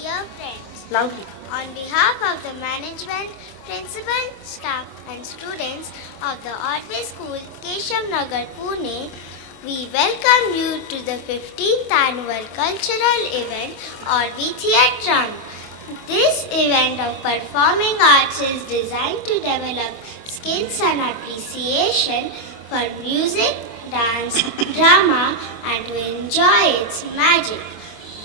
Dear friends, Loudly. on behalf of the management, principal, staff and students of the Ordway School, Keshav Nagar, Pune, we welcome you to the 15th annual cultural event Ordway Theatron. This event of performing arts is designed to develop skills and appreciation for music, dance, drama and to enjoy its magic.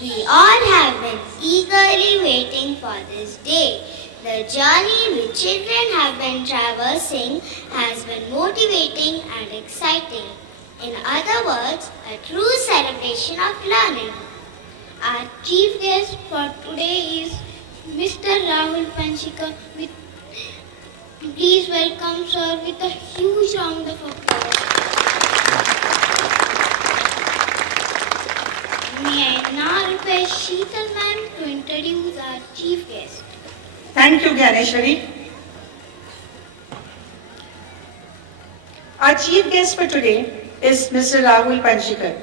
We all have been eagerly waiting for this day. The journey which children have been traversing has been motivating and exciting. In other words, a true celebration of learning. Our chief guest for today is Mr. Rahul Panchikar. Please welcome sir with a huge round of applause. May I now request Sheetal ma'am to introduce our chief guest. Thank you, Gyaneshwari. Our chief guest for today is Mr. Rahul Panchikar.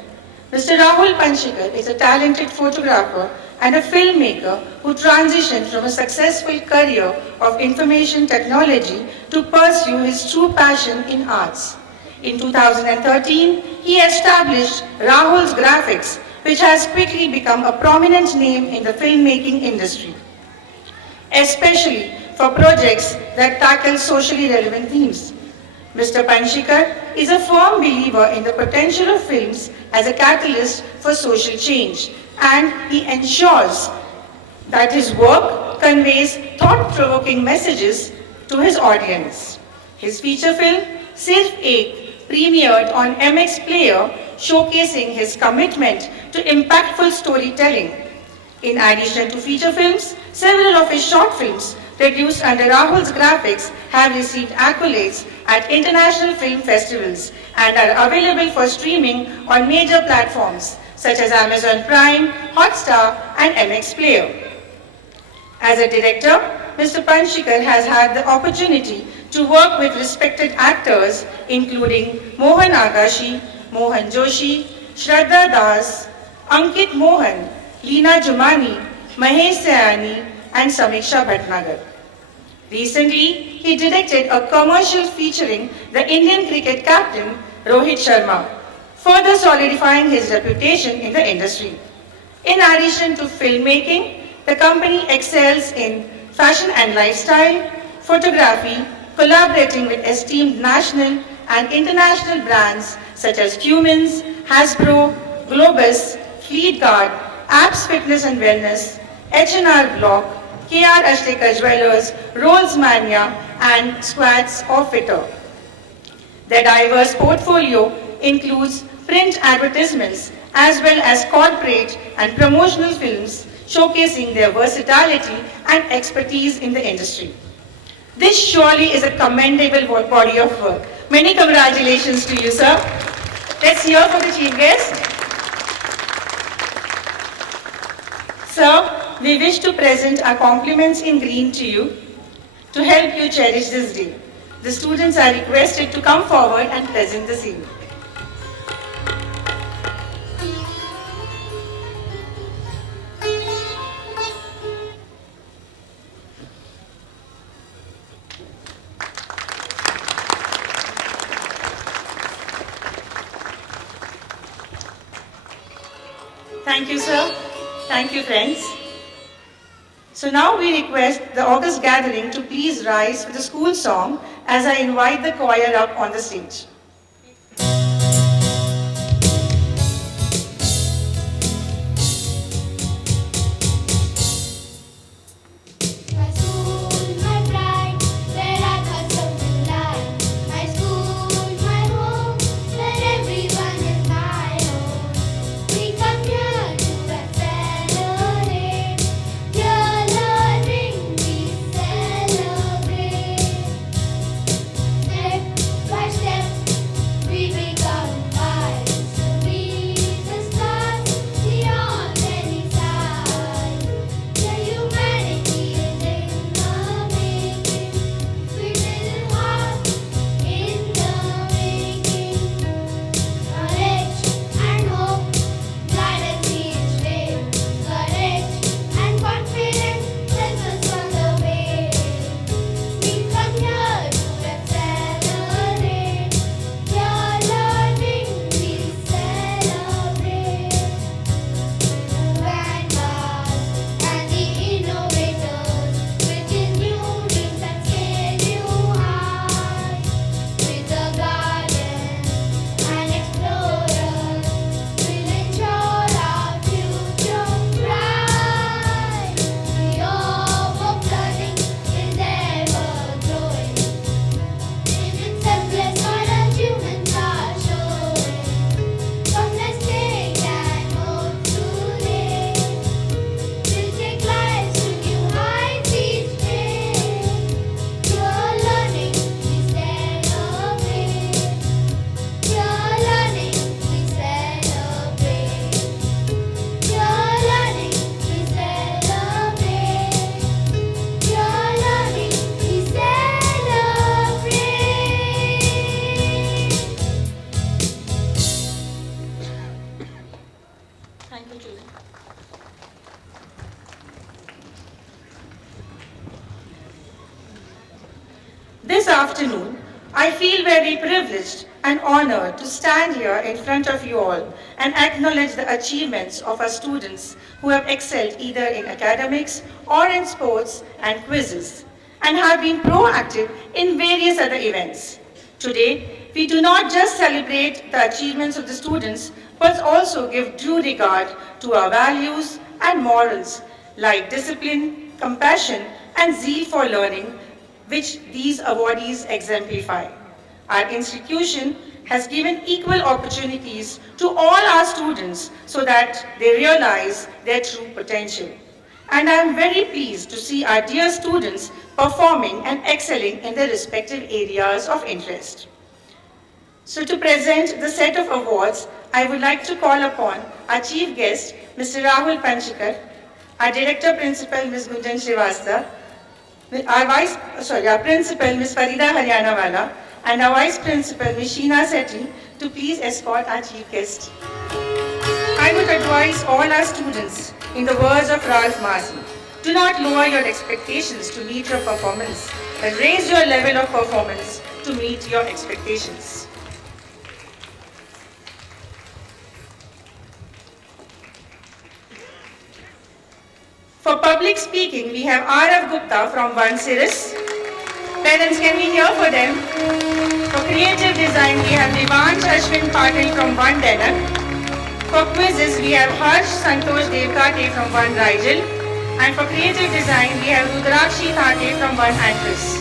Mr. Rahul Panchikar is a talented photographer and a filmmaker who transitioned from a successful career of information technology to pursue his true passion in arts. In 2013, he established Rahul's Graphics, which has quickly become a prominent name in the filmmaking industry, especially for projects that tackle socially relevant themes. Mr. Panchikar is a firm believer in the potential of films as a catalyst for social change, and he ensures that his work conveys thought-provoking messages to his audience. His feature film, Sirf Ek, premiered on MX Player, showcasing his commitment to impactful storytelling. In addition to feature films, several of his short films produced under Rahul's Graphics have received accolades at international film festivals and are available for streaming on major platforms such as Amazon Prime, Hotstar and MX Player. As a director, Mr. Panchikar has had the opportunity to work with respected actors including Mohan Agashi, Mohan Joshi, Shraddha Das, Ankit Mohan, Leena Jumani, Mahesh Sayani and Samiksha Bhatnagar. Recently, he directed a commercial featuring the Indian cricket captain Rohit Sharma, further solidifying his reputation in the industry. In addition to filmmaking, the company excels in fashion and lifestyle, photography, collaborating with esteemed national and international brands such as Cummins, Hasbro, Globus, Fleetguard, Apps Fitness and Wellness, H&R Block, KR Ashtekar Jewelers, Rolls Mania and Squats or Fitter. Their diverse portfolio includes print advertisements as well as corporate and promotional films showcasing their versatility and expertise in the industry. This surely is a commendable body of work. Many congratulations to you, sir. Let's hear for the chief guest. Sir, we wish to present our compliments in green to you to help you cherish this day. The students are requested to come forward and present the same. Thank you, sir. Thank you, friends. So now we request the August gathering to please rise for the school song as I invite the choir up on the stage. Step by step This afternoon, I feel very privileged and honored to stand here in front of you all and acknowledge the achievements of our students who have excelled either in academics or in sports and quizzes and have been proactive in various other events. Today, we do not just celebrate the achievements of the students, but also give due regard to our values and morals like discipline, compassion, and zeal for learning, which these awardees exemplify. Our institution has given equal opportunities to all our students so that they realize their true potential. And I am very pleased to see our dear students performing and excelling in their respective areas of interest. So to present the set of awards, I would like to call upon our chief guest, Mr. Rahul Panchikar, our Director Principal, Ms. Gunjan Srivastava, our Principal, Ms. Farida Haryanawala, and our Vice Principal, Ms. Sheena Sethi, to please escort our chief guest. I would advise all our students, in the words of Ralph Marston, do not lower your expectations to meet your performance, but raise your level of performance to meet your expectations. For public speaking, we have R.F. Gupta from One Cirrus. Parents, can we hear for them? For creative design, we have Devansh Ashwin Patil from One Denak. For quizzes, we have Harsh Santosh Devkate from One Rigel. And for creative design, we have Rudrakshi Thate from One Actress.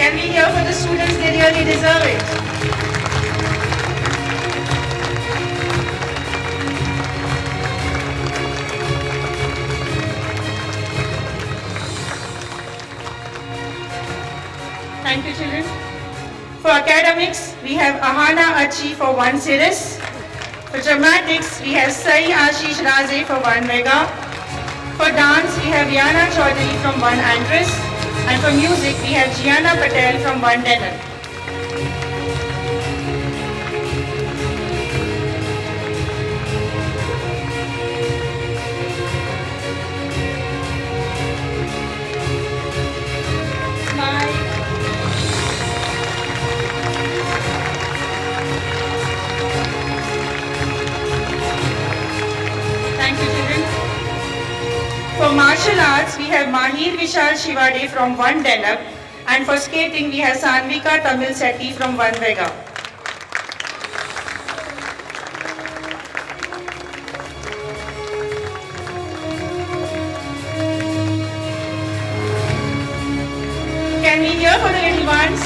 Can we hear for the students? They really deserve it. Thank you, children. For academics, we have Ahana Achi for One Cirrus. For dramatics, we have Sai Ashish Raze for One Mega. For dance, we have Yana Chaudhary from One Actress. And for music, we have Gianna Patel from One Denak. Smile. Thank you, children. For martial arts, we have Mahir Vishal Shivade from One Denak, and for skating, we have Sanvika Tamil Sethi from One Vega. Can we hear for the little ones?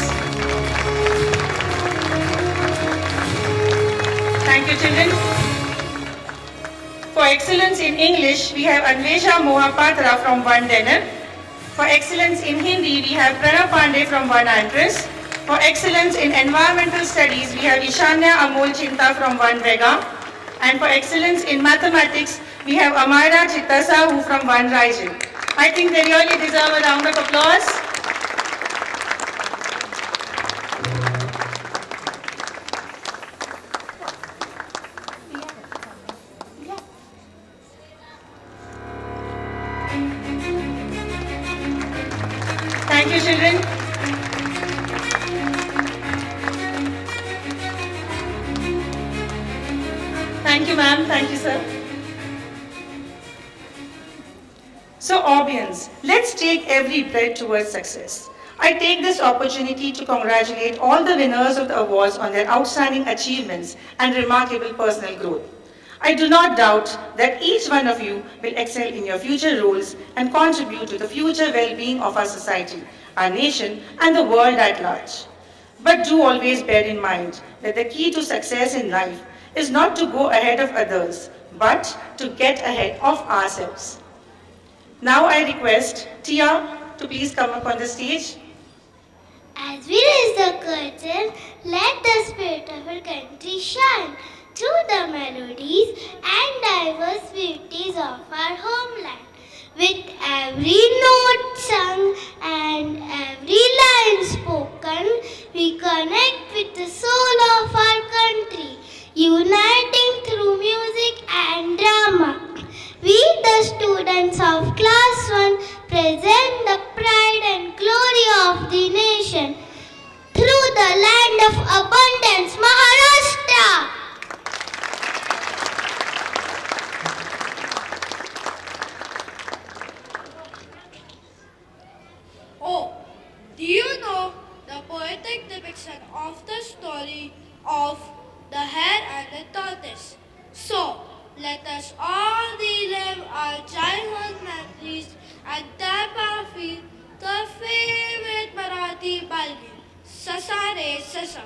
Thank you, children. For excellence in English, we have Anvesha Mohapatra from One Denak. For excellence in Hindi, we have Pranav Pandey from One Actress. For excellence in environmental studies, we have Ishanya Amol Chinta from One Vega. And for excellence in mathematics, we have Amara Chittasahu from One Rigel. I think they really deserve a round of applause. Thank you, children. Thank you, ma'am. Thank you, sir. So, audience, let's take every breath towards success. I take this opportunity to congratulate all the winners of the awards on their outstanding achievements and remarkable personal growth. I do not doubt that each one of you will excel in your future roles and contribute to the future well-being of our society, our nation, and the world at large. But do always bear in mind that the key to success in life is not to go ahead of others, but to get ahead of ourselves. Now I request Tia to please come up on the stage. As we raise the curtain, let the spirit of our country shine through the melodies and diverse beauties of our homeland. With every note sung and every line spoken, we connect with the soul of our country, uniting through music and drama. We, the students of Class 1, present the pride and glory of the nation through the land of abundance, Maharashtra. Oh, do you know the poetic depiction of the story of the hare and the tortoise? So, let us all relive our childhood memories and tap our feet to our favorite Marathi bargain, Sasa Re Sasa.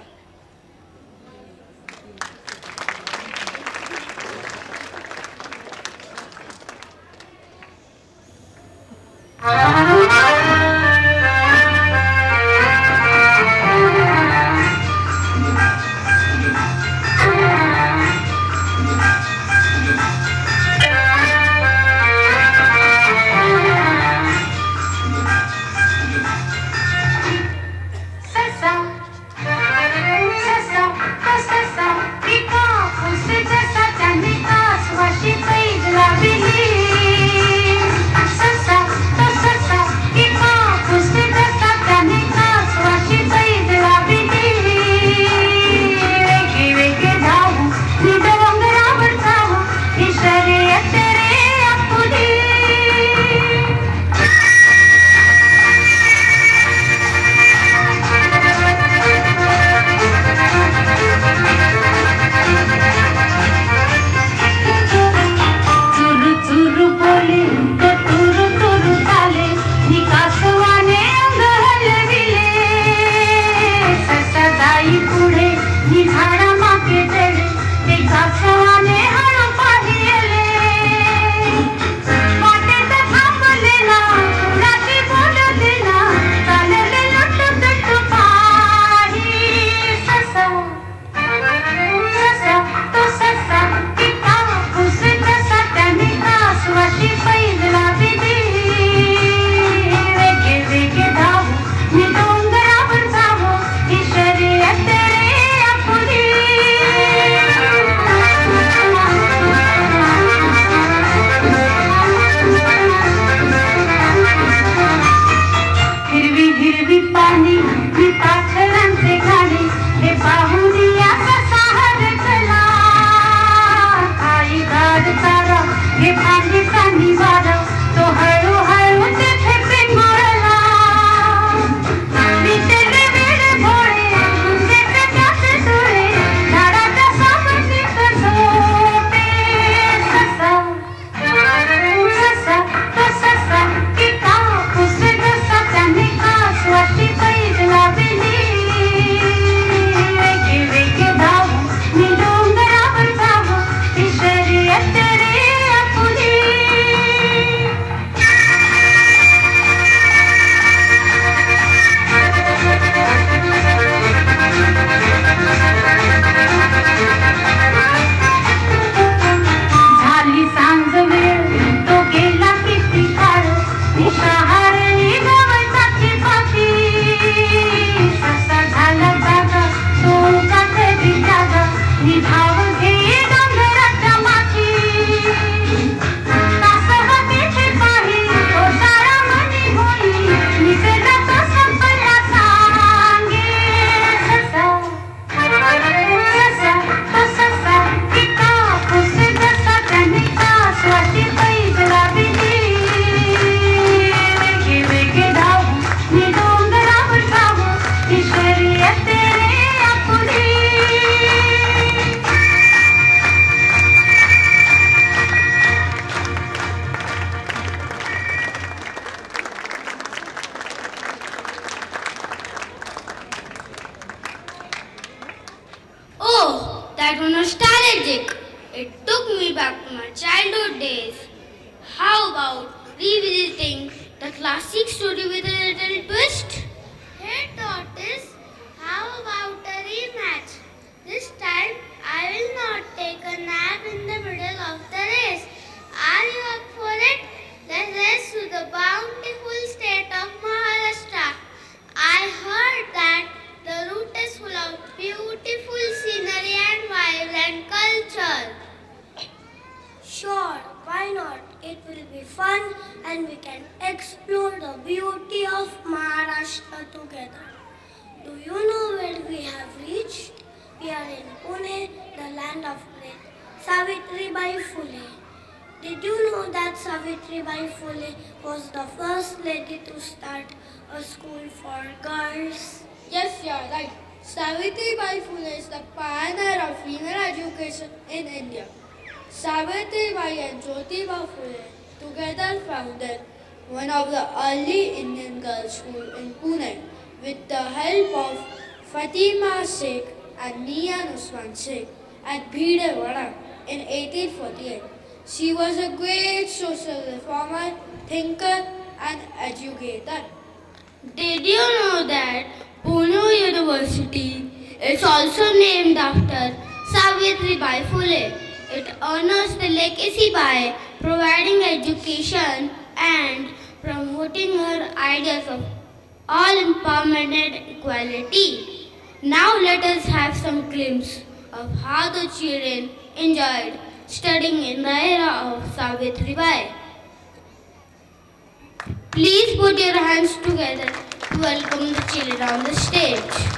Oh, that was nostalgic. It took me back to my childhood days. How about revisiting the classic story with a little twist? Hey tortoise, how about a rematch? This time I will not take a nap in the middle of the race. Are you up for it? Let's It will be fun and we can explore the beauty of Maharashtra together. Do you know where we have reached? We are in Pune, the land of great Savitribai Phule. Did you know that Savitribai Phule was the first lady to start a school for girls? Yes, you are right. Savitribai Phule is the pioneer of female education in India. Savitribai and Jyotiba Phule together founded one of the early Indian girls' schools in Pune with the help of Fatima Sheikh and Mian Usman Sheikh at Bhidewada in 1848. She was a great social reformer, thinker and educator. Did you know that Pune University is also named after Savitribai Phule? It honors the legacy by providing education and promoting her ideas of all empowerment and equality. Now let us have some glimpse of how the children enjoyed studying in the era of Savitribai. Please put your hands together to welcome the children on the stage.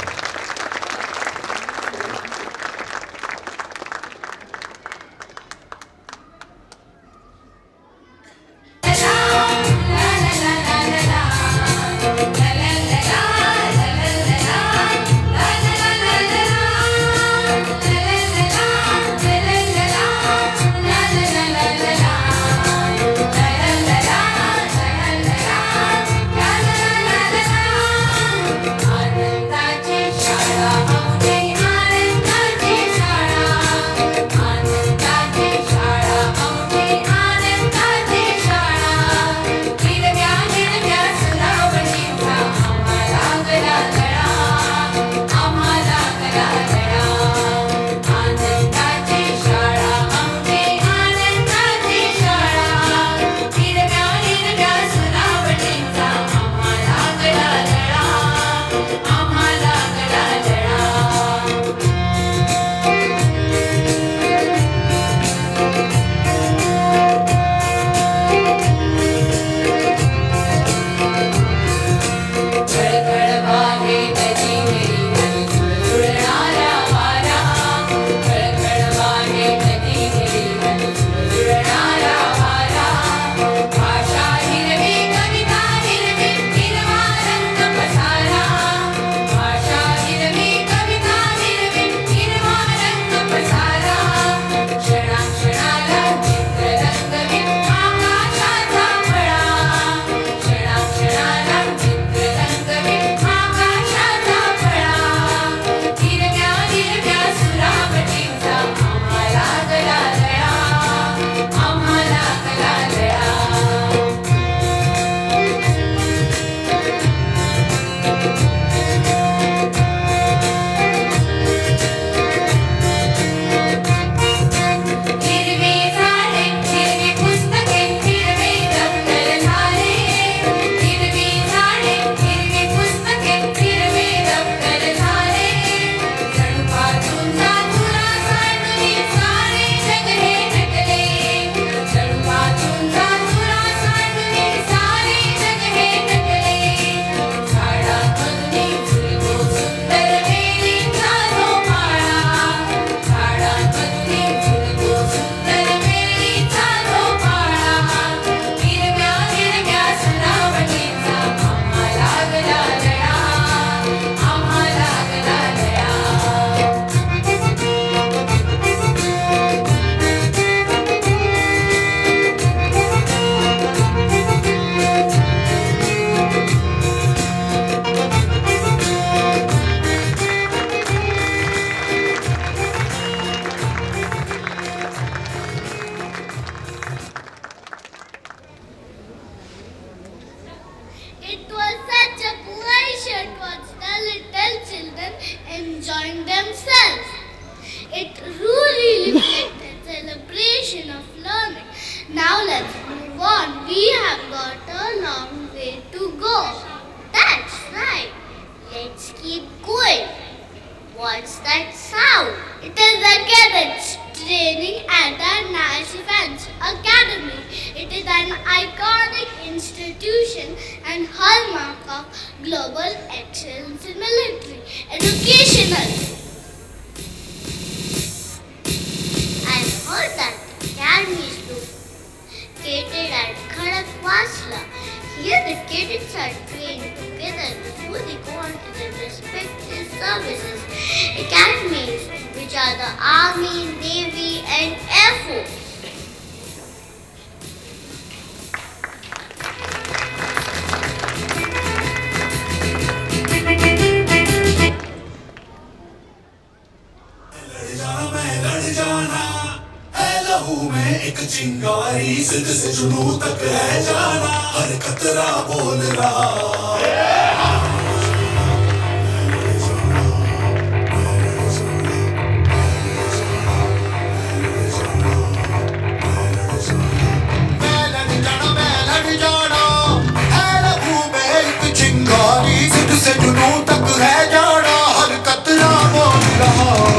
It was such a pleasure to watch the little children enjoying themselves. It truly reflected celebration of learning. Now let's move on. We have got a long way to go. That's right. Let's keep going. What's that sound? It is the carriage training at the Nash Defense Academy. It is an iconic institution and hallmark of global excellence in military educational. I heard that the academy is located at Khadakwasla. Here the cadets are trained together before they go on to their respective services academies, which are the Army, Navy and Air Force. एक चिंगारी सिद्ध से जुनून तक है जाना हर खतरा बोल रहा मैं लड़ जाना है लहू में एक चिंगारी सिद्ध से जुनून तक है जाना हर खतरा बोल रहा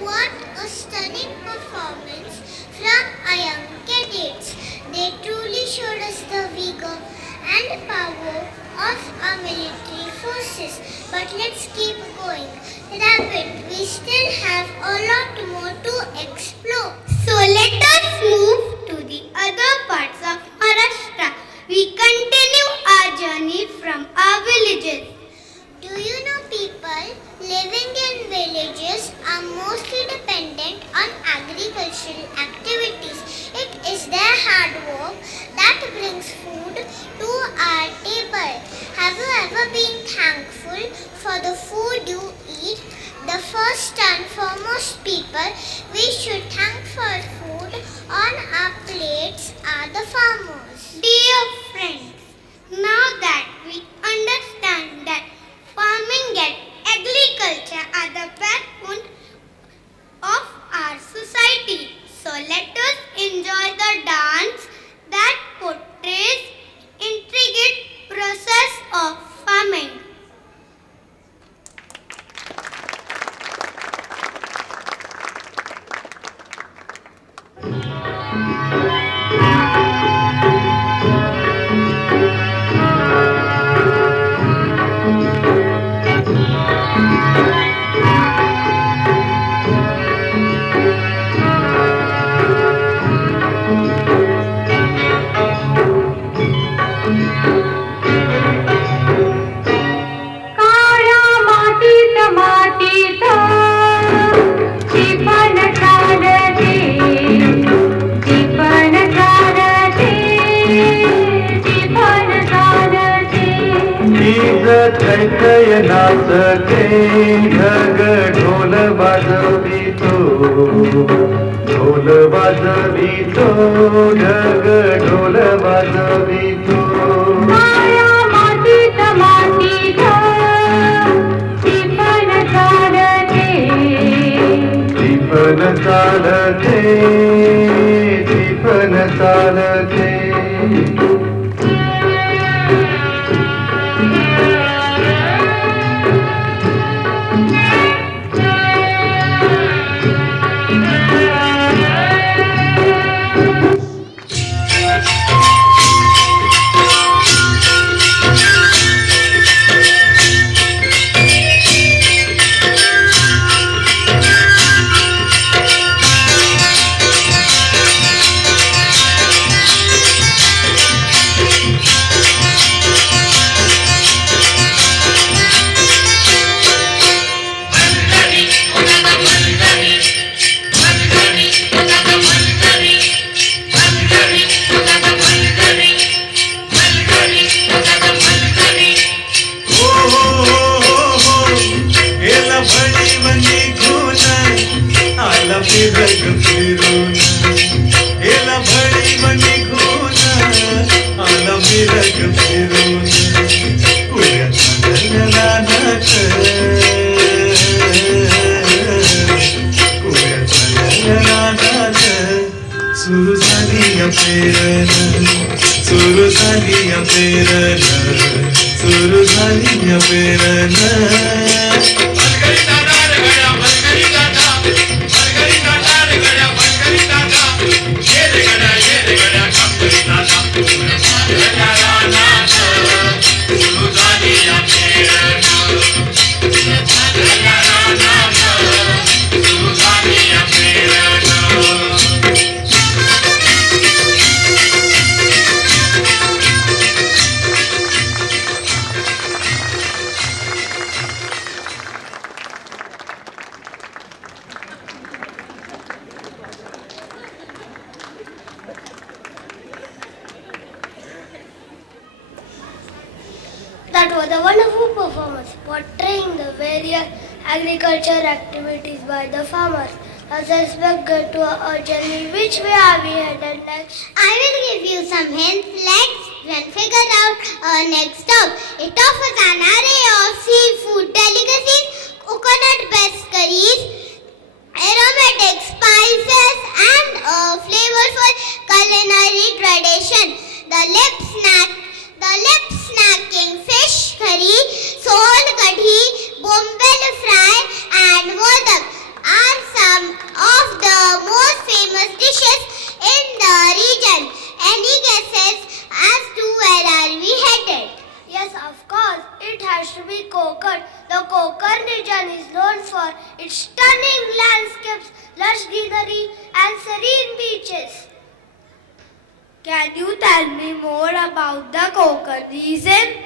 What a stunning performance from our young cadets. They truly showed us the vigor and power of our military forces. But let's keep going. Rapid, we still have a lot more to explore. So let us move to the other parts of Maharashtra. We continue our journey from our villages. Do you know people living in villages are mostly dependent on agricultural activities? It is their hard work that brings food to our table. Have you ever been thankful for the food you eat? The first and foremost people we should thank for food on our plates are the farmers. Dear friends, now that we understand that farming and agriculture are the backbone of our society. So let us enjoy the dance that portrays intricate process of farming. ढग ढोल वाजवितो, ढोल वाजवितो, ढग ढोल वाजवितो. माया मातीत मातीत टिपण चालते, टिपण चालते, टिपण चालते. सुरू झाली पेरण, सुरू झाली पेरण, सुरू झाली पेरण. That was a wonderful performance portraying the various agriculture activities by the farmers. As I expect to a journey, which way are we headed next? I will give you some hints. Let's then figure out our next stop. It offers an array of seafood delicacies, coconut-based curries, aromatic spices, and a flavorful culinary tradition. The lip-snacking fish curry, sol kadhi, bombel fry, and modak are some of the most famous dishes in the region. Any guesses as to where are we headed? Yes, of course, it has to be Konkan. The Konkan region is known for its stunning landscapes, lush greenery, and serene beaches. Can you tell me more about the Konkan region?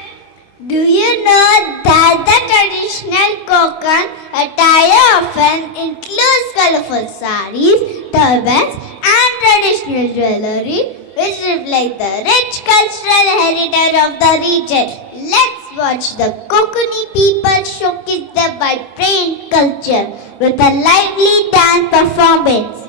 Do you know that the traditional Konkan attire often includes colorful saris, turbans, and traditional jewelry, which reflect the rich cultural heritage of the region? Let's watch the Konkani people showcase their vibrant culture with a lively dance performance.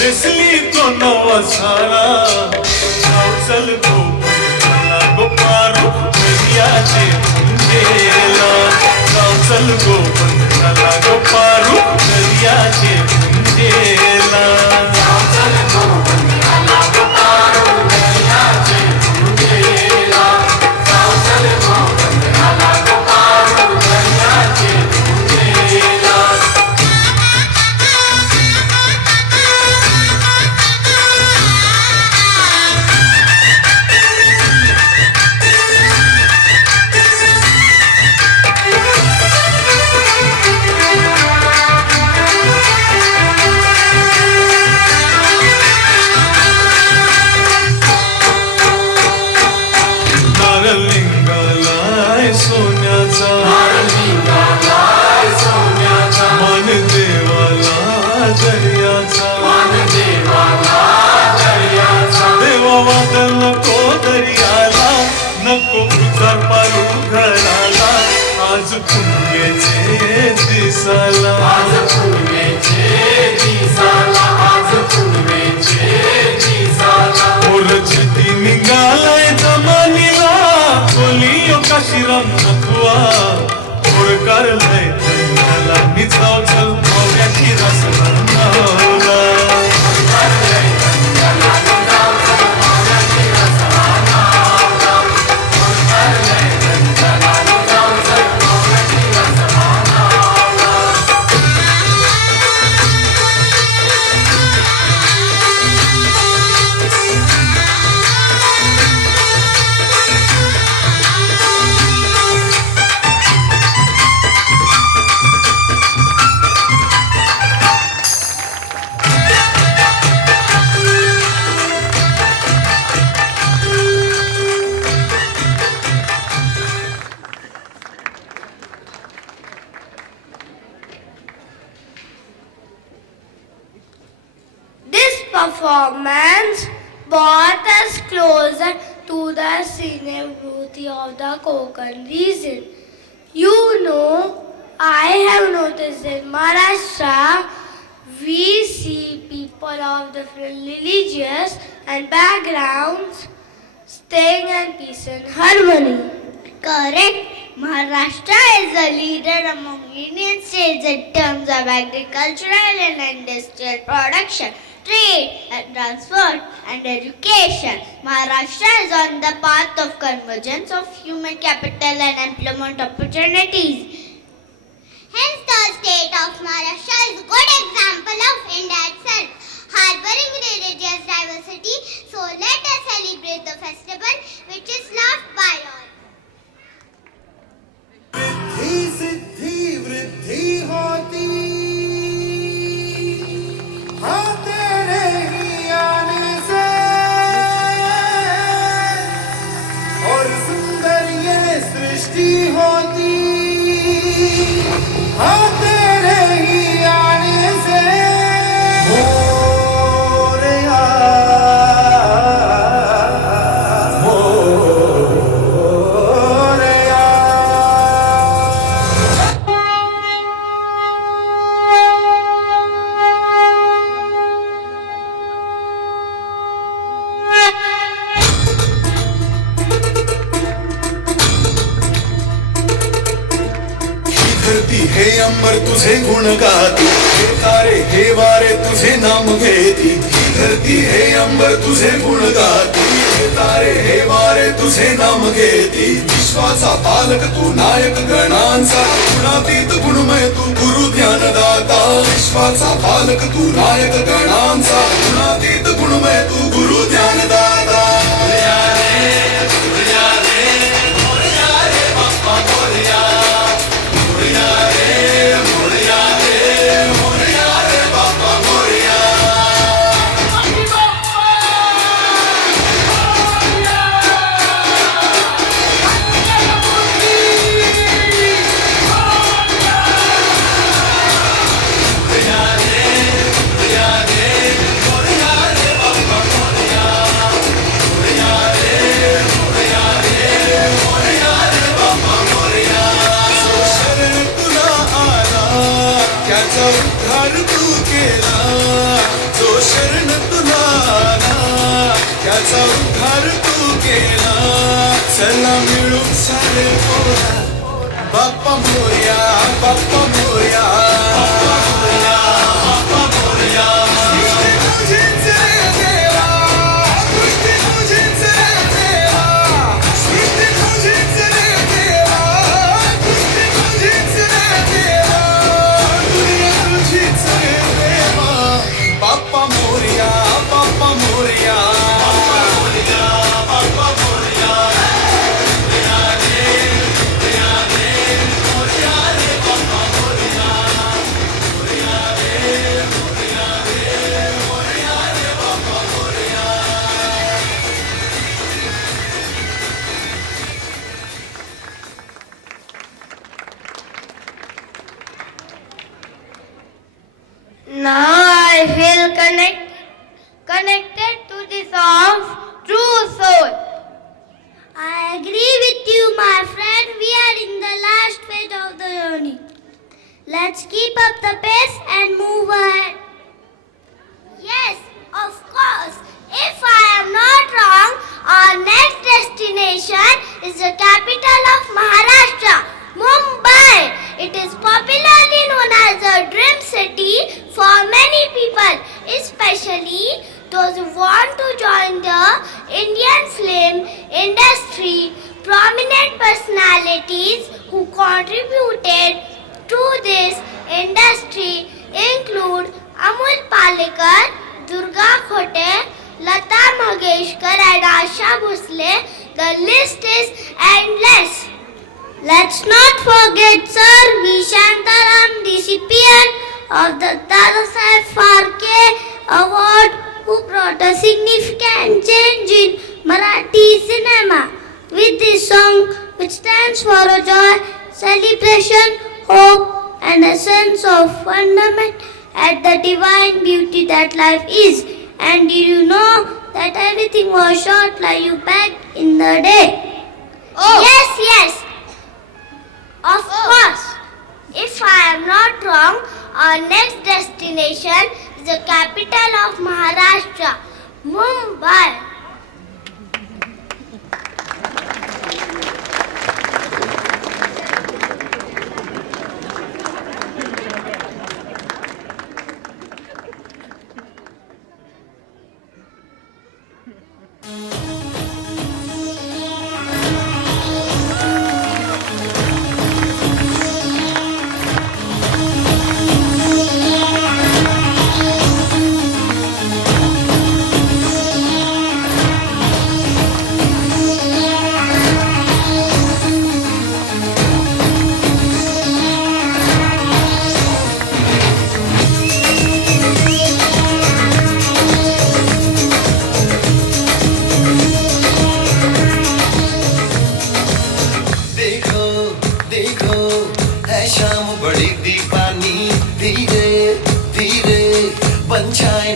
Nesli kono asara, Nausal go pala go paro, Media che mundela. Nausal go pala go paro, Media che mundela. Nausal go pala go paro, Media che mundela. Nausal go pala go paro, Media दिसाला आज पुनवेचे दिसाला आज पुनवेचे दिसाला ओरचिती निघालाय जमानीला बोलियो काशीराम नथुआ ओर करलय त्याला निजाव चल भाव्याची रस बनवला This performance brought us closer to the scenic beauty of the Konkan region. You know, I have noticed in Maharashtra, we see people of different religious and backgrounds staying in peace and harmony. Correct. Maharashtra is a leader among Indian states in terms of agricultural and industrial production, trade and transport and education. Maharashtra is on the path of convergence of human capital and employment opportunities. Hence, the state of Maharashtra is a good example of India itself, harboring religious diversity. So, let us celebrate the festival which is loved by all. Riddhi Siddhi वृद्धि होती हाँ तेरे ही आने से और सुंदर ये सृष्टि होती हाँ तेरे ही आने से मोरया धरती हे अंबर तुझे गुण गाती हे तारे हे वारे तुझे नाम घेती ही धरती हे अंबर तुझे गुण गाती हे तारे हे वारे तुझे नाम घेती विश्वाचा पालक तू नायक गणांचा गुणातीत गुणमय तू गुरु ज्ञानदाता विश्वाचा पालक तू नायक गणांचा गुणातीत गुणमय तू गुरु ज्ञानदाता त्याचा उद्धार तू केला जो शरण तुला आला त्याचा उद्धार तू केला चला मिळून सारे पोरा बाप्पा मोरया बाप्पा मोरया बाप्पा मोरया बाप्पा मोरया सृष्टी तुझीच रे देवा सृष्टी तुझीच रे देवा सृष्टी तुझीच रे देवा सृष्टी तुझीच रे देवा दुनिया तुझीच रे देवा बाप्पा मोरया बाप्पा मोरया बाप्पा मोरया बाप्पा मोरया मोरया रे मोरया रे बाप्पा मोरया मोरया रे मोरया रे Bappa Morya Now I feel connected to the song's true soul. I agree with you, my friend. We are in the last phase of the journey. Let's keep up the pace and move ahead. Yes, of course. If I am not wrong, our next destination is the capital of Maharashtra, Mumbai. It is popularly known as the dream city for many people, especially those who want to join the Indian film industry. Prominent personalities who contributed to this industry include Amol Palekar, Durga Khote, Lata Mangeshkar and Asha Bhosle. The list is endless. Let's not forget Sir V. Shantaram, recipient of the Dadasaheb Phalke Award, who brought a significant change in Marathi cinema with this song, which stands for a joy, celebration, hope, and a sense of wonderment at the divine beauty that life is. And did you know that everything was shot like you back in the day? Yes. Of course. If I am not wrong, our next destination is the capital of Maharashtra, Mumbai.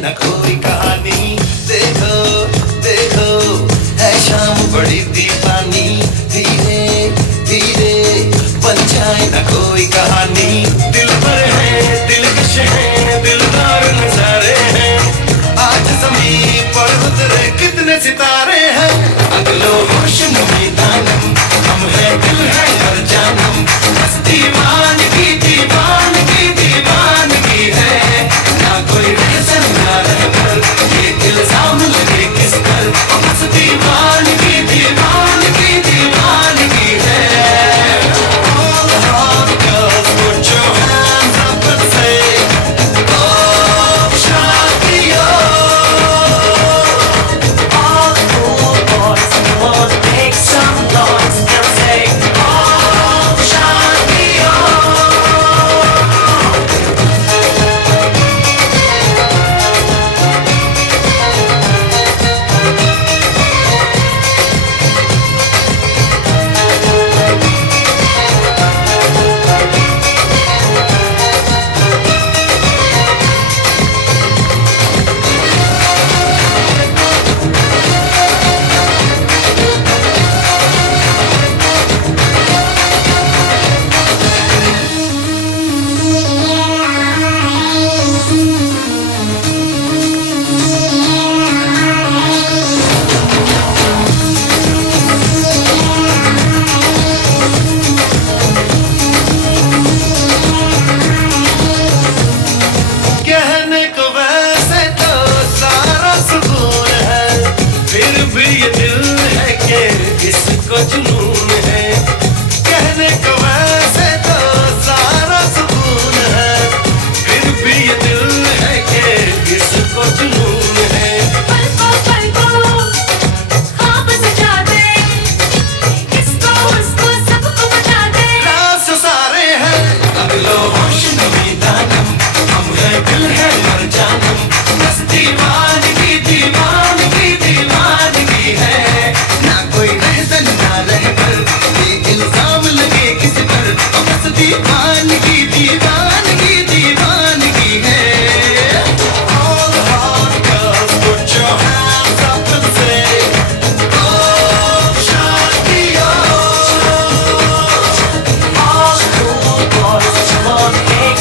न कोई कहानी देखो देखो है शाम बड़ी दीवानी धीरे धीरे बन जाए न कोई कहानी दिल पर है दिलकश है दिलदार नजारे हैं आज ज़मीं पर उतरे कितने सितारे हैं अगलो होश मैदानम हम है दिल है हर जानम बस दीवानगी दीवानगी दीवानगी है ना कोई रेसन ना रहबर ये इल्जाम लगे किस पर बस दीवानगी दीवानगी दीवानगी है All the hot girls put your hands up and say Oh Shadiyo All the cool boys come on make some noise and say Oh Shadiyo कहने को वैसे तो सारा सुकून है फिर भी ये दिल है कि इसको जुनून है कहने को वैसे तो सारा सुकून है फिर भी ये दिल है कि इसको जुनून है पलको पलको ख्वाब सजा दे इसको उसको सबको बता दे रास सारे हैं अगलो होश नमी दानम हम है दिल है मर जानम बस दीवानगी दीवानगी दीवानगी है ना कोई रहसन ना रहबर ये इल्जाम लगे किस पर बस दीवानगी दीवानगी दीवानगी है All the hot girls put your hands up and say Oh Shadiyo All the cool boys come on make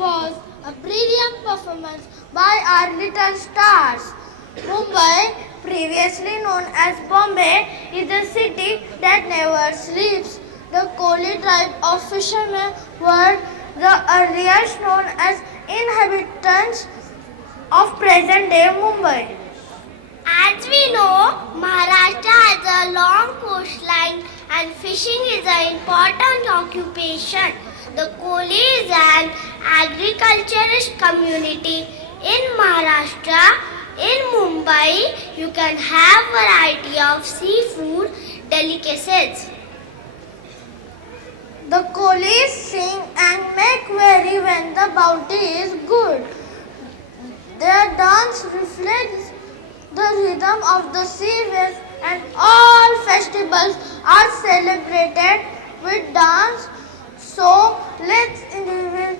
was a brilliant performance by our little stars. Mumbai, previously known as Bombay, is a city that never sleeps. The Koli tribe of fishermen were the earliest known as inhabitants of present-day Mumbai. As we know, Maharashtra has a long coastline and fishing is an important occupation. The Koli is an agriculturist community in Maharashtra. In Mumbai, you can have variety of seafood delicacies. The Kolis sing and make merry when the bounty is good. Their dance reflects the rhythm of the sea waves, and all festivals are celebrated with dance. So let's inhabit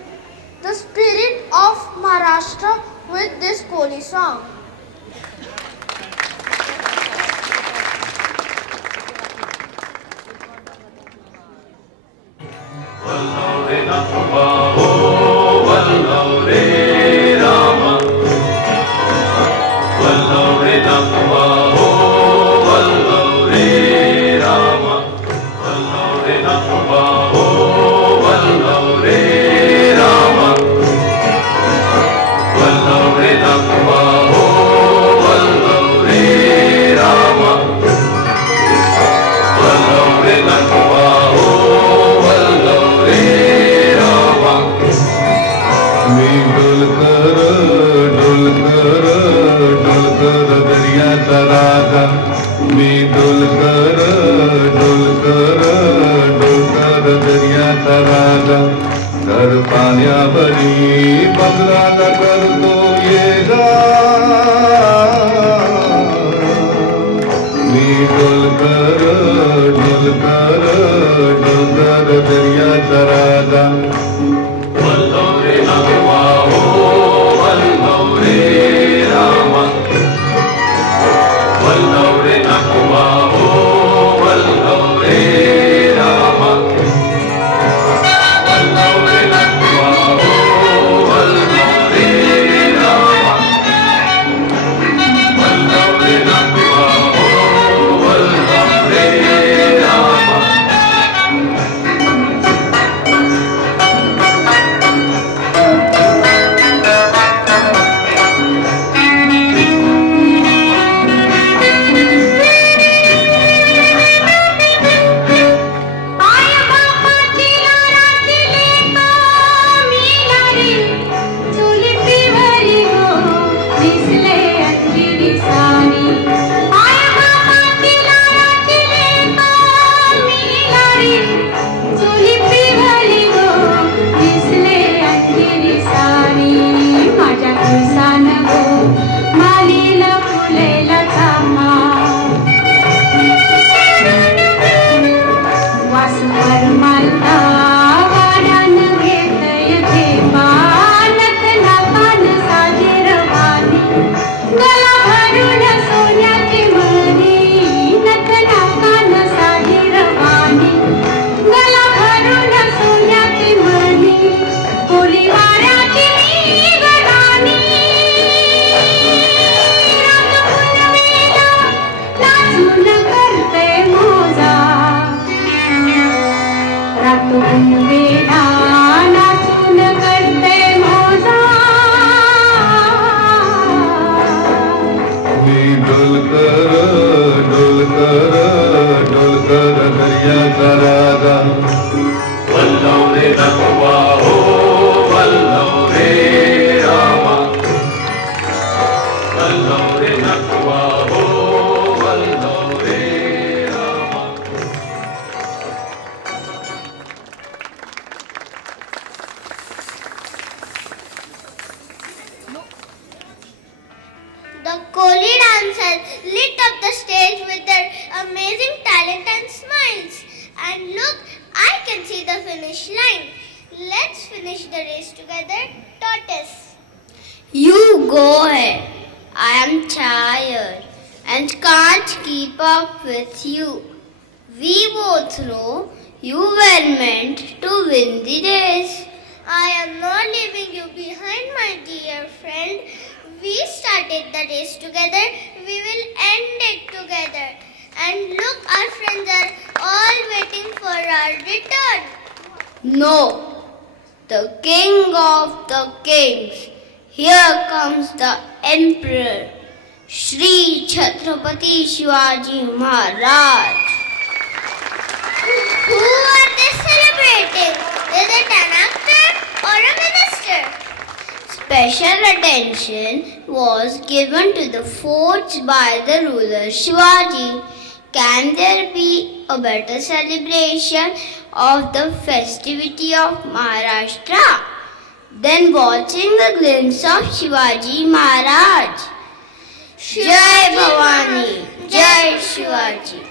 the spirit of Maharashtra with this Koli song. घर पाण्यावरी बंगला करतो येगा मी डोलकर डोलकर डोलकर दर्याचा राजा वल्लव रे नागवा हो वल्लव रे रामा वल्लव रे नागवा हो वल्लव रे रामा वल्लव रे नागवा हो वल्लव रे रामा वल्लव रे नागवा हो वल्लव रे Rama The Koli dancers lit up the stage with their amazing talent and smiles. And look, I can see the finish line. Let's finish the race together, Tortoise. You go ahead. I am tired and can't keep up with you. We both know you were meant to win the race. I am not leaving you my dear friend. We started the race together. We will end it together. And look, our friends are all waiting for our return. No, the king of the kings. Here comes the emperor, Shri Chhatrapati Shivaji Maharaj. Who are they celebrating? Is it an actor or a minister? Special attention was given to the forts by the ruler Shivaji. Can there be a better celebration of the festivity of Maharashtra than watching a glimpse of Shivaji Maharaj? Jai Bhavani, Jai Shivaji.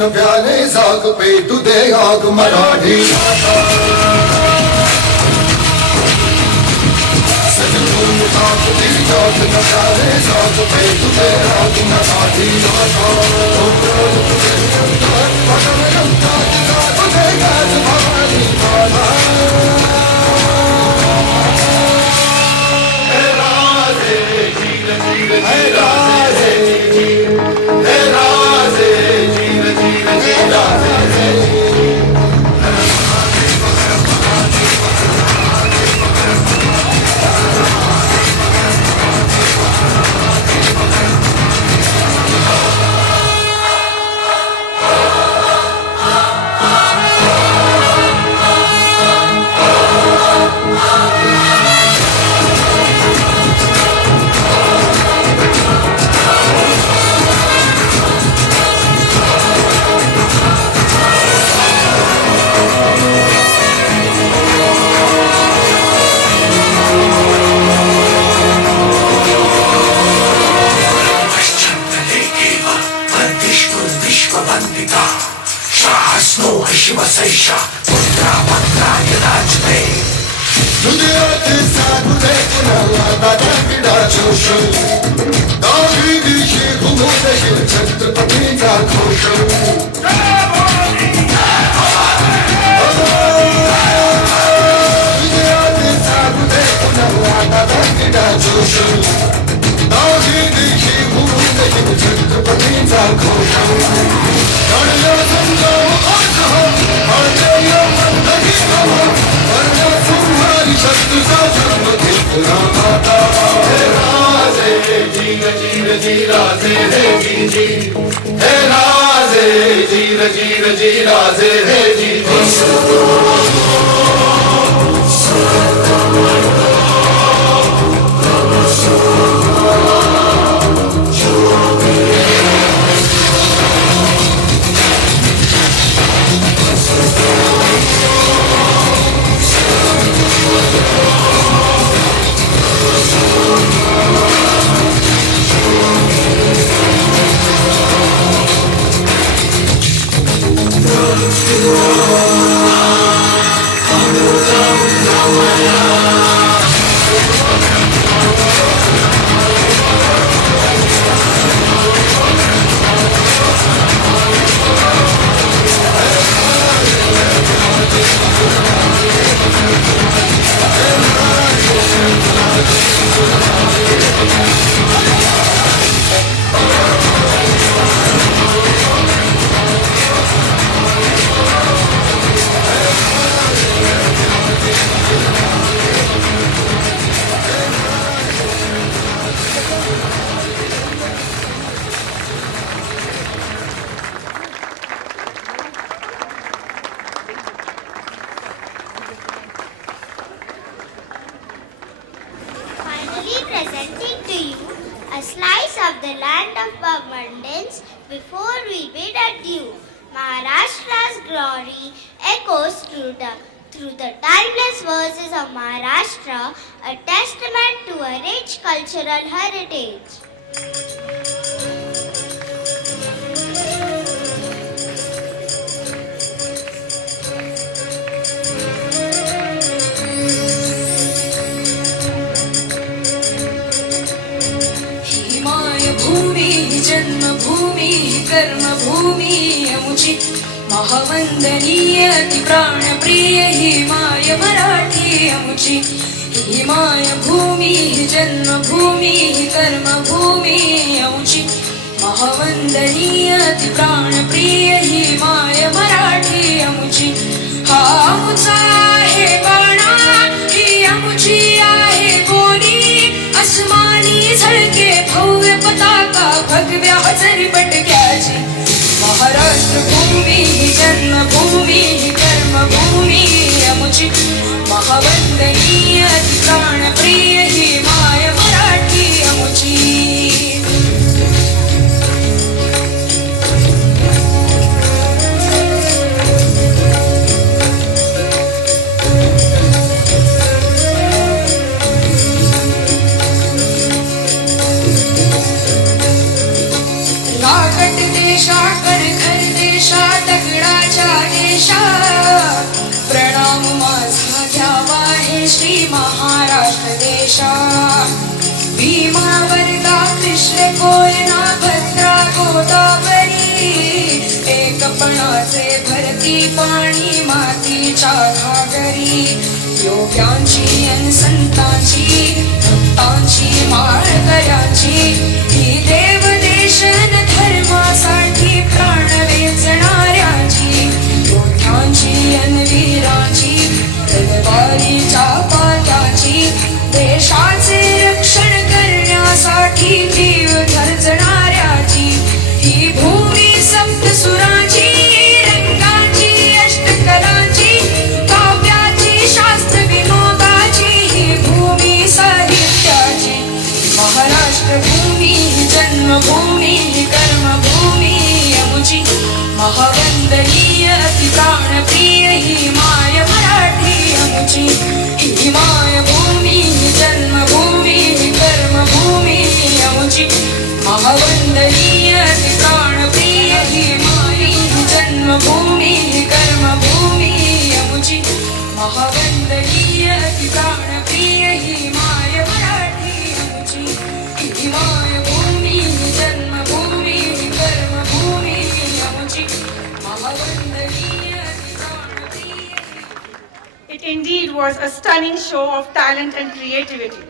न प्याले साग पे तुदे आग मराठी न प्याले साग पे तुदे आग Marathi a slice of the land of abundance before we bid adieu. Maharashtra's glory echoes through the timeless verses of Maharashtra, a testament to a rich cultural heritage. ही मायभूमी ही जन्मभूमी ही कर्मभूमी अमुची महावंदनीय ती प्राणप्रिय ही माय मराठी अमुची ही मायभूमी ही जन्मभूमी ही कर्मभूमी अमुची महावंदनीय ती प्राणप्रिय ही माय मराठी अमुची हा अमुचा आहे बाणा ही अमुची आहे बोली अस्मानी झळके भव्य पताका भगव्या हजरी पटक्याची महाराष्ट्र भूमी ही जन्मभूमी ही कर्मभूमी अमुची महावंदनीय ती प्राणप्रिय ही माय मराठी अमुची राकट देशा करखर देशा दगडाच्या देशा प्रणाम माझा घ्यावा हे श्री महाराष्ट्र देशा भीमा वर्धा कृष्ण कोयना भद्रा गोदावरी एकपणाचे भरती पाणी मातीच्या घागरी योग्यांची अन संतांची भक्तांची माळकऱ्यांची ही देव देशन धर्मासाठी प्राण वेचणाऱ्यांची योद्ध्यांची अन वीरांची तलवारीच्या पात्याची देशाचे रक्षण करण्यासाठी जीव धर्जणाऱ्याची ही भूमी सप्तसुरांची रंगाची अष्टकलांची काव्याची शास्त्र विनोदाची ही भूमी साहित्याची महाराष्ट्र भूमी ही जन्मभूमी ही कर्मभूमी अमुची महावंदनीय अति प्राणप्रिय ही माय मराठी अमुची ही माय भूमी ही जन्मभूमी ही कर्मभूमी अमुची महावंदनीय अति प्राणप्रिय ही माय ही जन्मभूमी ही कर्मभूमी अमुची महावंदनीय अति प्राणप्रिय ही माय मराठी अमुची ही माय भूमी ही जन्मभूमी ही कर्मभूमी अमुची महावंदनीय अति प्राणप्रिय It indeed was a stunning show of talent and creativity.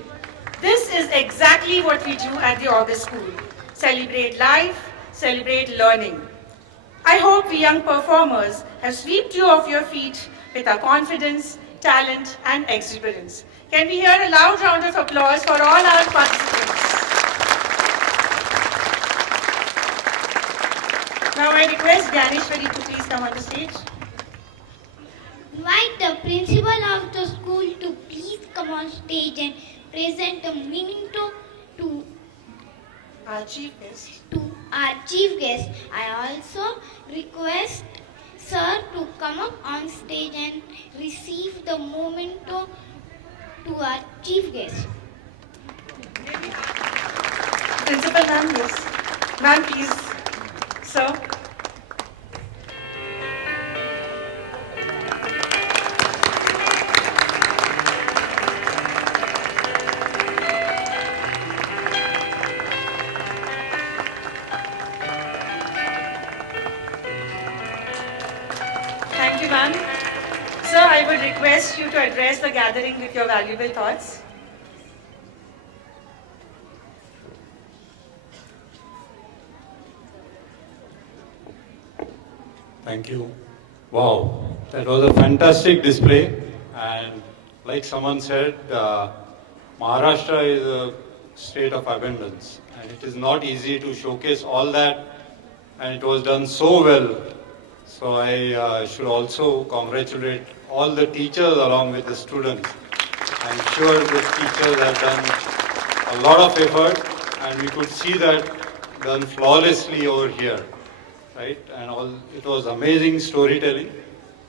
This is exactly what we do at the August School. Celebrate life, celebrate learning. I hope we young performers have swept you off your feet with our confidence, talent and exuberance. Can we hear a loud round of applause for all our participants? Now I request Gyaneshwari to please come on the stage. Invite the principal of the school to please come on stage and present a memento to Our chief guest. our chief guest. I also request sir to come up on stage and receive the memento to our chief guest. Principal ma'am, yes. Ma'am, please. Sir. Thank you, ma'am. Sir, I would request you to address the gathering with your valuable thoughts. Thank you. Wow, that was a fantastic display. And like someone said, Maharashtra is a state of abundance. And it is not easy to showcase all that. And it was done so well. So I should also congratulate all the teachers along with the students. I'm sure the teachers have done a lot of effort and we could see that done flawlessly over here, right? And all, it was amazing storytelling.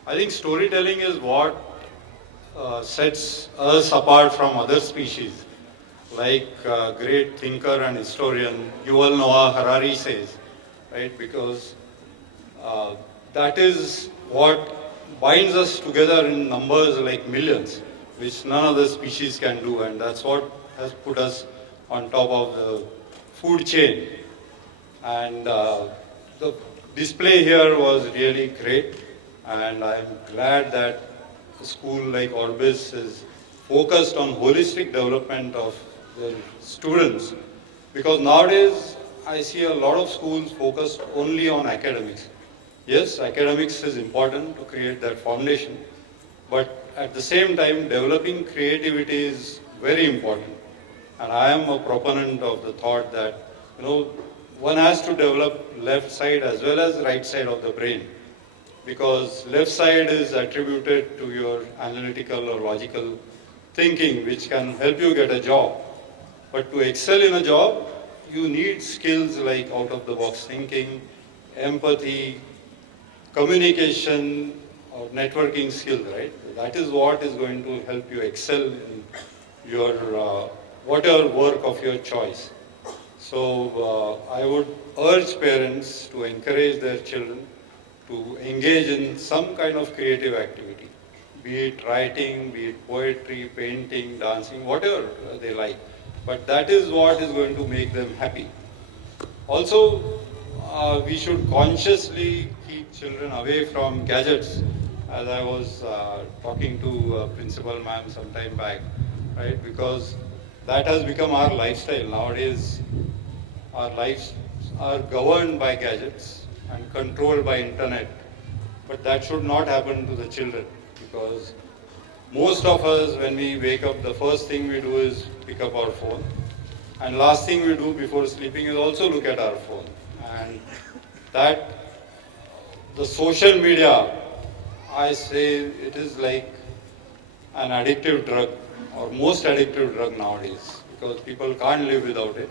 I think storytelling is what sets us apart from other species. Like great thinker and historian Yuval Noah Harari says, right? Because that is what binds us together in numbers like millions, which none other species can do, and that's what has put us on top of the food chain. And the display here was really great, and I'm glad that a school like Orbis is focused on holistic development of their students, because nowadays I see a lot of schools focused only on academics. Yes, academics is important to create that foundation, but at the same time developing creativity is very important. And I am a proponent of the thought that, one has to develop left side as well as right side of the brain, because left side is attributed to your analytical or logical thinking, which can help you get a job. But to excel in a job, you need skills like out-of-the-box thinking, empathy, communication, or networking skills, right? That is what is going to help you excel in your whatever work of your choice. So I would urge parents to encourage their children to engage in some kind of creative activity, be it writing, be it poetry, painting, dancing, whatever they like. But that is what is going to make them happy. Also, we should consciously keep children away from gadgets, as I was talking to Principal Ma'am some time back, right? Because that has become our lifestyle. Nowadays, our lives are governed by gadgets and controlled by internet. But that should not happen to the children, because most of us, when we wake up, the first thing we do is pick up our phone. And last thing we do before sleeping is also look at our phone. And that, the social media, I say it is like an addictive drug, or most addictive drug nowadays, because people can't live without it.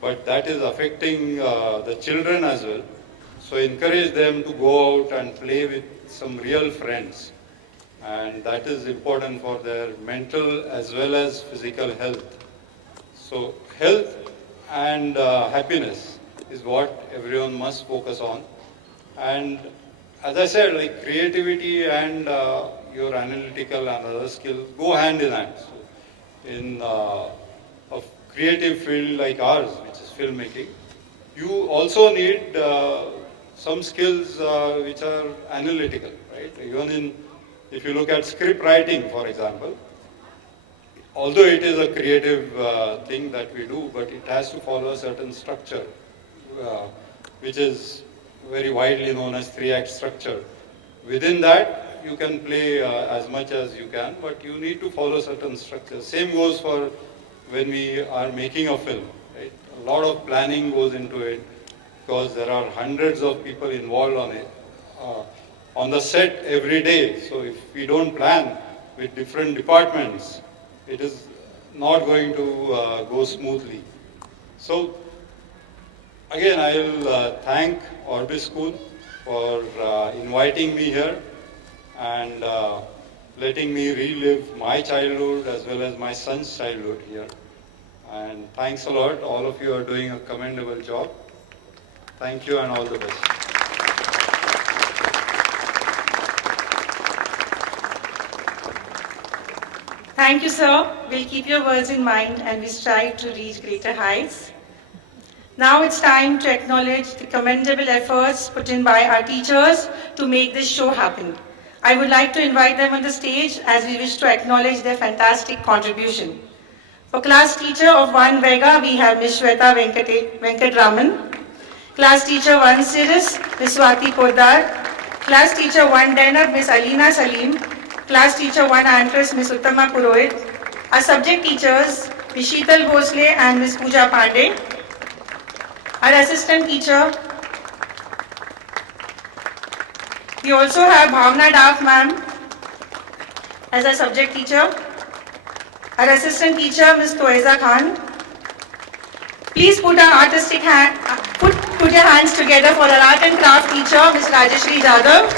But that is affecting the children as well. So encourage them to go out and play with some real friends. And that is important for their mental as well as physical health. So health and happiness is what everyone must focus on. And as I said, like creativity and your analytical and other skills go hand in hand. So in a creative field like ours, which is filmmaking, you also need some skills which are analytical, right? Even if you look at script writing, for example, although it is a creative thing that we do, but it has to follow a certain structure, which is very widely known as 3-act structure. Within that, you can play as much as you can, but you need to follow certain structures. Same goes for when we are making a film, right? A lot of planning goes into it, because there are hundreds of people involved on it, on the set every day. So if we don't plan with different departments, it is not going to go smoothly. So again, I will thank Orbis School for inviting me here and letting me relive my childhood as well as my son's childhood here. And thanks a lot. All of you are doing a commendable job. Thank you and all the best. Thank you, sir. We'll keep your words in mind and we strive to reach greater heights. Now it's time to acknowledge the commendable efforts put in by our teachers to make this show happen. I would like to invite them on the stage as we wish to acknowledge their fantastic contribution. For class teacher of 1 Vega, we have Ms. Shweta Venkatraman. Class teacher 1 Cirrus, Ms. Swati Poddar. Class teacher 1 Denab, Ms. Alina Salim. Class teacher 1 Antress, Ms. Uttama Purohit. Our subject teachers, Ms. Sheetal Bhosle and Ms. Pooja Pandey. Our assistant teacher, we also have Bhavna Daf ma'am as our subject teacher. Our assistant teacher, Ms. Toeza Khan. Please put our put your hands together for our art and craft teacher, Ms. Rajeshri Jadhav.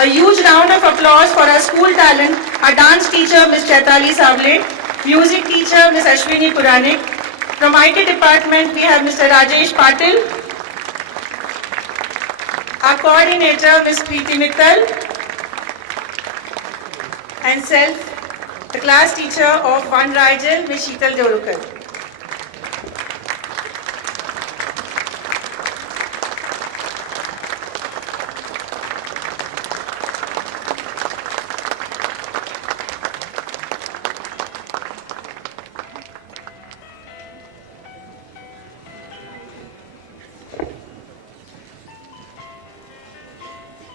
A huge round of applause for our school talent, our dance teacher, Ms. Chaitali Sable, music teacher, Ms. Ashwini Puranik. From IT department, we have Mr. Rajesh Patil. Our coordinator, Ms. Preeti Mittal. And the class teacher of 1 Rigel, Ms. Sheetal Dorukar.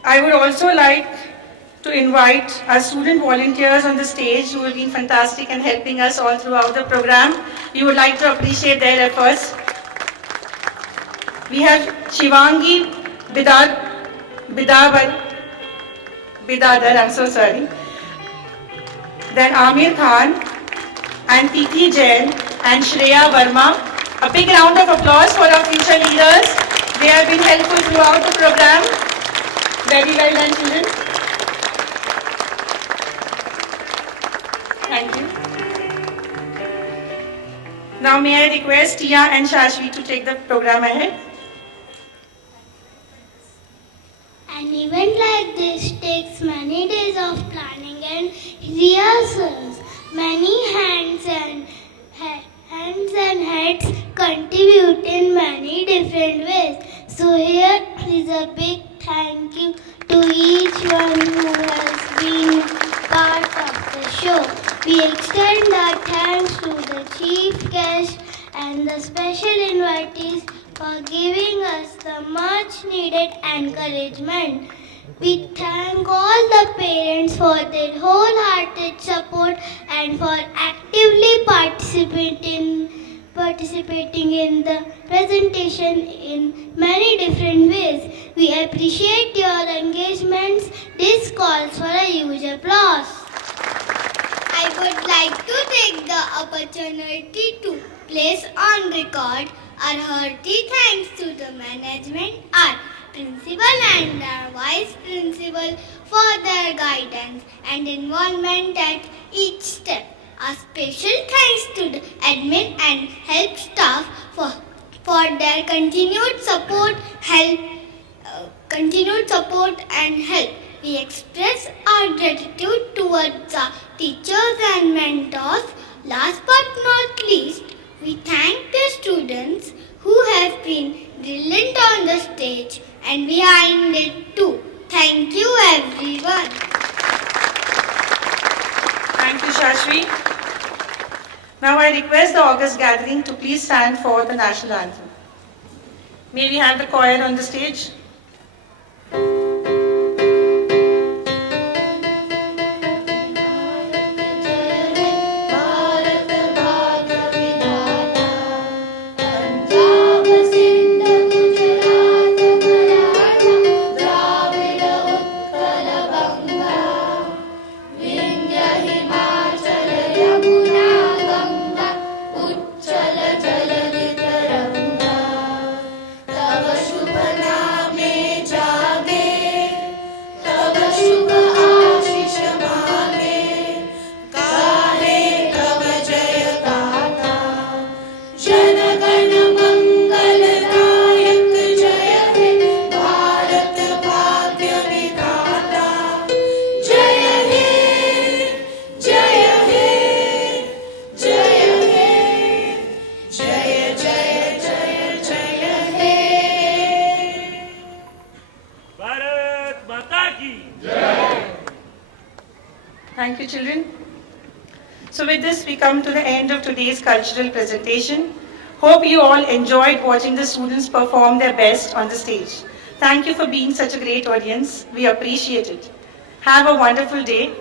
I would also like to invite our student volunteers on the stage who have been fantastic and helping us all throughout the program. We would like to appreciate their efforts. We have Shivangi Bidadar, I'm so sorry. Then Amir Khan and Titi Jain and Shreya Verma. A big round of applause for our future leaders. They have been helpful throughout the program. Very well done, children. Thank you. Now may I request Tia and Shashvi to take the program ahead. An event like this takes many days of planning and rehearsals. Many hands and heads contribute in many different ways. So here is a big thank you to each one who has been part of the show. We extend our thanks to the chief guest and the special invitees for giving us the much needed encouragement. We thank all the parents for their wholehearted support and for actively participating in the presentation in many different ways. We appreciate your engagements. This calls for a huge applause. I would like to take the opportunity to place on record our hearty thanks to the management, our principal and our vice principal for their guidance and involvement at each step. A special thanks to the admin and help staff for their continued support and help. We express our gratitude towards our teachers and mentors. Last but not least, we thank the students who have been brilliant on the stage and behind it too. Thank you, everyone. Thank you, Shashvi. Now I request the August gathering to please stand for the national anthem. May we have the choir on the stage? Thank you, children. So with this, we come to the end of today's cultural presentation. Hope you all enjoyed watching the students perform their best on the stage. Thank you for being such a great audience. We appreciate it. Have a wonderful day.